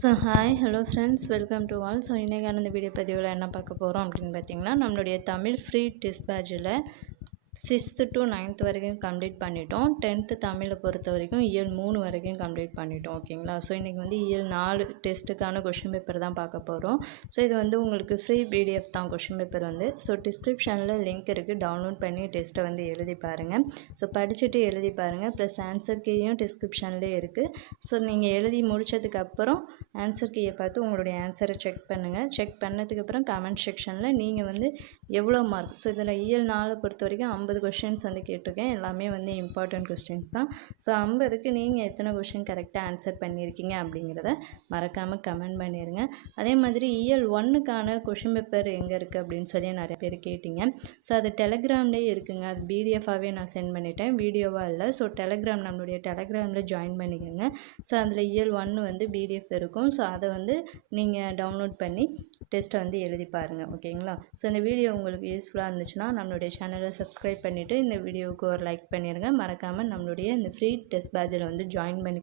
So hi hello friends welcome to all. So இன்றைக்கான இந்த video பதிவில் என்ன பார்க்க போகிறோம் அப்படின்னு பார்த்தீங்கன்னா, நம்மளுடைய தமிழ் ஃப்ரீ டெஸ்ட் பேட்சில் 6th to 9th வரைக்கும் கம்ப்ளீட் பண்ணிட்டோம். 10th தமிழை பொறுத்த வரைக்கும் இயல் 3 வரைக்கும் கம்ப்ளீட் பண்ணிட்டோம். ஓகேங்களா? ஸோ இன்றைக்கி வந்து இயல் 4 டெஸ்ட்டுக்கான கொஷின் பேப்பர் தான் பார்க்க போகிறோம். ஸோ இது வந்து உங்களுக்கு ஃப்ரீ பிடிஎஃப் தான் கொஷின் பேப்பர் வந்து. ஸோ டிஸ்கிரிப்ஷனில் லிங்க் இருக்குது, டவுன்லோட் பண்ணி டெஸ்ட்டை வந்து எழுதி பாருங்கள். ஸோ படிச்சுட்டு எழுதி பாருங்கள். ப்ளஸ் ஆன்சர் கீயும் டிஸ்கிரிப்ஷன்லேயே இருக்குது. ஸோ நீங்கள் எழுதி முடித்ததுக்கப்புறம் ஆன்சர் கீயை பார்த்து உங்களுடைய ஆன்சரை செக் பண்ணுங்கள். செக் பண்ணதுக்கப்புறம் கமெண்ட் செக்ஷனில் நீங்கள் வந்து எவ்வளோ மார்க். ஸோ இதில் இயல் 4 பொறுத்த வரைக்கும் 50 கொஷின்ஸ் வந்து கேட்டிருக்கேன். எல்லாமே வந்து இம்பார்ட்டன்ட் கொஸ்டின்ஸ் தான். ஸோ 50க்கு நீங்கள் எத்தனை கொஷின் கரெக்டாக ஆன்சர் பண்ணியிருக்கீங்க அப்படிங்கிறத மறக்காமல் கமெண்ட் பண்ணிடுங்க. அதே மாதிரி இயல் 1க்கான கொஷின் பேப்பர் எங்கே இருக்குது அப்படின்னு சொல்லி நிறைய பேர் கேட்டிங்க. ஸோ அது டெலகிராம்லேயே இருக்குங்க. அது பிடிஎஃபாகவே நான் சென்ட் பண்ணிட்டேன், வீடியோவாக இல்லை. ஸோ டெலகிராம், நம்மளுடைய டெலகிராமில் ஜாயின் பண்ணிக்கோங்க. ஸோ அதில் இயல் 1 வந்து பிடிஎஃப் இருக்கும். ஸோ அதை வந்து நீங்கள் டவுன்லோட் பண்ணி டெஸ்ட்டை வந்து எழுதி பாருங்கள். ஓகேங்களா? ஸோ இந்த வீடியோ உங்களுக்கு யூஸ்ஃபுல்லாக இருந்துச்சுன்னா நம்மளுடைய சேனலை சப்ஸ்கிரைப் பண்ணிவிட்டு இந்த வீடியோவுக்கு ஒரு லைக் பண்ணிடுங்க. மறக்காமல் நம்மளுடைய இந்த ஃப்ரீ டெஸ்ட் பேட்சில் வந்து ஜாயின் பண்ணி